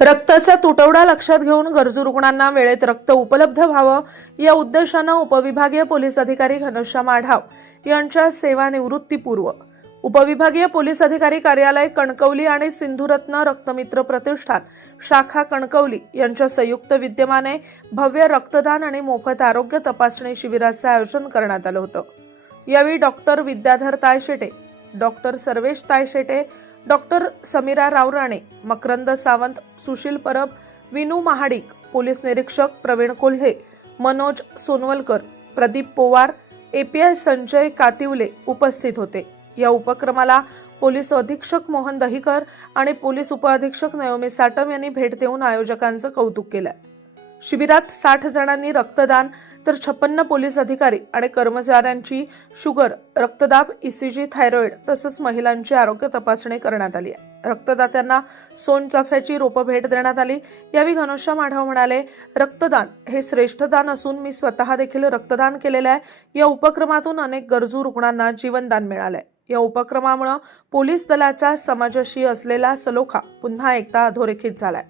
रक्ताचा तुटवडा लक्षात घेऊन गरजू रुग्णांना वेळेत रक्त उपलब्ध व्हावं या उद्देशानं उपविभागीय पोलीस अधिकारी घनश्याम आढाव यांच्या सेवानिवृत्तीपूर्व उपविभागीय पोलीस अधिकारी कार्यालय कणकवली आणि सिंधुरत्न रक्तमित्र प्रतिष्ठान शाखा कणकवली यांच्या संयुक्त विद्यमाने भव्य रक्तदान आणि मोफत आरोग्य तपासणी शिबिराचे आयोजन करण्यात आलं होतं। यावेळी doctor Vidyadhar Tayshete, doctor Sarvesh Tayshete, doctor Sameera Ravrane, Makarand Sawant, Sushil Parab, Vinu Mahadik, police निरीक्षक प्रवीण कोल्हे, मनोज सोनवलकर, प्रदीप पोवार, एपीआय संजय कातिवले उपस्थित होते। या उपक्रमाला पोलीस अधीक्षक मोहन दहिकर आणि पोलीस उपअधीक्षक नयोमी साटम यांनी भेट देऊन आयोजकांचं कौतुक केलं। शिबिरात 60 जणांनी रक्तदान तर 56 पोलीस अधिकारी आणि कर्मचाऱ्यांची शुगर, रक्तदाब, ईसीजी, थायरॉइड तसंच महिलांची आरोग्य तपासणी करण्यात आली आहे। रक्तदात्यांना सोनचाफ्याची रोपं भेट देण्यात आली। यावेळी घनश्याम आढाव म्हणाले, रक्तदान हे श्रेष्ठ दान असून मी स्वतः देखील रक्तदान केलेले आहे। या उपक्रमातून अनेक गरजू रुग्णांना जीवनदान मिळालंय। या उपक्रमामुळे पोलीस दलाचा समाजाशी असलेला सलोखा पुन्हा एकदा अधोरेखित झालाय।